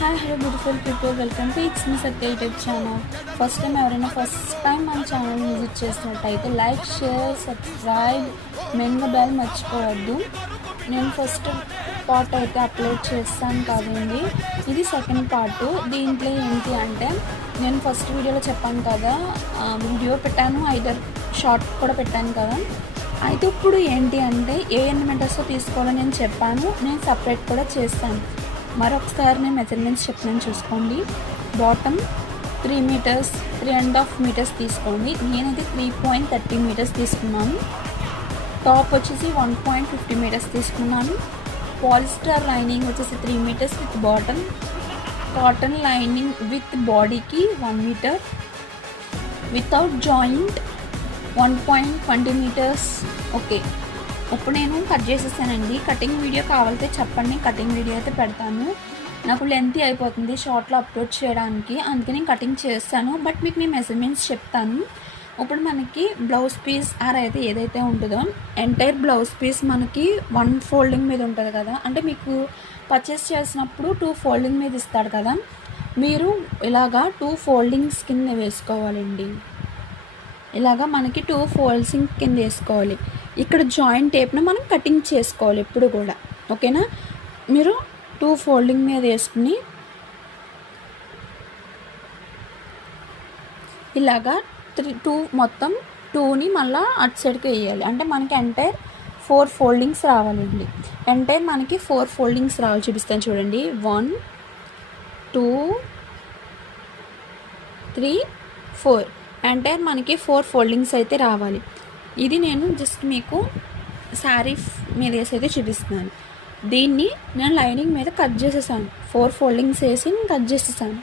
Hi hello beautiful people, welcome to it's me Satya YouTube channel. First time మన channel visit చేసినట్టయితే like, share, subscribe, మెయిన్గా bell మర్చిపోవద్దు. నేను first part అయితే upload చేస్తాను కదండి, ఇది సెకండ్ పార్ట్. దీంట్లో ఏంటి అంటే నేను ఫస్ట్ వీడియోలో చెప్పాను కదా, వీడియో పెట్టాను, ఐదర్ షార్ట్ కూడా పెట్టాను కదా. అయితే ఇప్పుడు ఏంటి అంటే ఏ ఎలిమెంట్స్తో తీసుకోవాలో నేను చెప్పాను, నేను సపరేట్ కూడా చేస్తాను. మరొకసారి నేను మెజర్మెంట్స్ చెప్పినాను చూసుకోండి. బాటమ్ 3 మీటర్స్, 3.5 మీటర్స్ తీసుకోండి. నేనైతే 3.30 మీటర్స్ తీసుకున్నాను. టాప్ వచ్చేసి 1.50 మీటర్స్ తీసుకున్నాను. పాలిస్టర్ లైనింగ్ వచ్చేసి 3 metres with bottom. Cotton lining with బాడీకి 1 metre. Without joint 1.20 metres. Okay, ఇప్పుడు నేను కట్ చేసేసానండి. కటింగ్ వీడియో కావాలంటే చెప్పండి, కటింగ్ వీడియో అయితే పెడతాను. నాకు లెంతీ అయిపోతుంది షార్ట్లో అప్లోడ్ చేయడానికి, అందుకే నేను కటింగ్ చేస్తాను. బట్ మీకు నేను మెజర్మెంట్స్ చెప్తాను. ఇప్పుడు మనకి బ్లౌజ్ పీస్ అయితే ఏదైతే ఉంటుందో ఎంటైర్ బ్లౌజ్ పీస్ మనకి 1 ఫోల్డింగ్ మీద ఉంటుంది కదా. అంటే మీకు పర్చేస్ చేసినప్పుడు 2 ఫోల్డింగ్ మీద ఇస్తాడు కదా, మీరు ఇలాగా 2 ఫోల్డింగ్స్ కింద వేసుకోవాలండి. ఇలాగా మనకి 2 ఫోల్డింగ్ కింద వేసుకోవాలి. ఇక్కడ జాయింట్ టేప్ను మనం కటింగ్ చేసుకోవాలి ఎప్పుడు కూడా, ఓకేనా. మీరు 2 ఫోల్డింగ్ మీద వేసుకుని ఇలాగా 2 మొత్తం 2ని మళ్ళీ అటు సైడ్కి వేయాలి. అంటే మనకి ఎంటైర్ 4 ఫోల్డింగ్స్ రావాలండి. ఎంటైర్ మనకి 4 ఫోల్డింగ్స్ రావాలి. చూపిస్తాను చూడండి. 1 2 3 4 ఎంటైర్ మనకి 4 ఫోల్డింగ్స్ అయితే రావాలి. ఇది నేను జస్ట్ మీకు శారీ మీద వేసి అయితే చూపిస్తున్నాను. దీన్ని నేను లైనింగ్ మీద కట్ చేసేసాను. 4 ఫోల్డింగ్స్ వేసి కట్ చేసేసాను.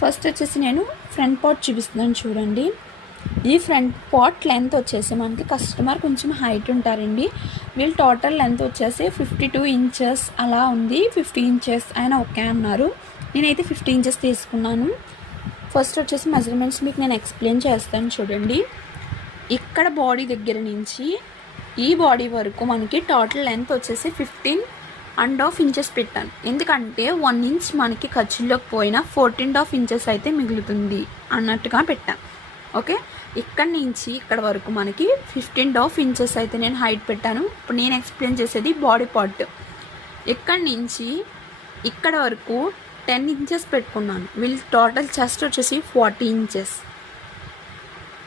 ఫస్ట్ వచ్చేసి నేను ఫ్రంట్ పార్ట్ చూపిస్తున్నాను చూడండి. ఈ ఫ్రంట్ పార్ట్ లెంత్ వచ్చేసి మనకి కస్టమర్ కొంచెం హైట్ ఉంటారండి. వీళ్ళు టోటల్ లెంత్ వచ్చేసి 52 ఇంచెస్ అలా ఉంది. 50 ఇంచెస్ ఆయన ఓకే అన్నారు. నేనైతే 50 ఇంచెస్ తీసుకున్నాను. ఫస్ట్ వచ్చేసి మెజర్మెంట్స్ మీకు నేను ఎక్స్ప్లెయిన్ చేస్తాను చూడండి. ఇక్కడ బాడీ దగ్గర నుంచి ఈ బాడీ వరకు మనకి టోటల్ లెంత్ వచ్చేసి 15.5 ఇంచెస్ పెట్టాను. ఎందుకంటే 1 ఇంచ్ మనకి ఖర్చులోకి పోయినా 14.5 ఇంచెస్ అయితే మిగులుతుంది అన్నట్టుగా పెట్టాను. ఓకే, ఇక్కడ నుంచి ఇక్కడ వరకు మనకి 15.5 ఇంచెస్ అయితే నేను హైట్ పెట్టాను. ఇప్పుడు నేను ఎక్స్ప్లెయిన్ చేసేది బాడీ పార్ట్. ఇక్కడ నుంచి ఇక్కడ వరకు 10 ఇంచెస్ పెట్టుకున్నాను. వీళ్ళు టోటల్ చెస్ట్ వచ్చేసి 40 ఇంచెస్.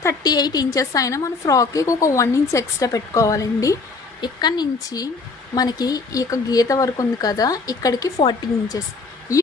38 ఇంచెస్ అయినా మన ఫ్రాక్కి ఒక 1 ఇంచ్ ఎక్స్ట్రా పెట్టుకోవాలండి. ఇక్కడ నుంచి మనకి ఈ యొక్క గీత వరకు ఉంది కదా, ఇక్కడికి 40 ఇంచెస్.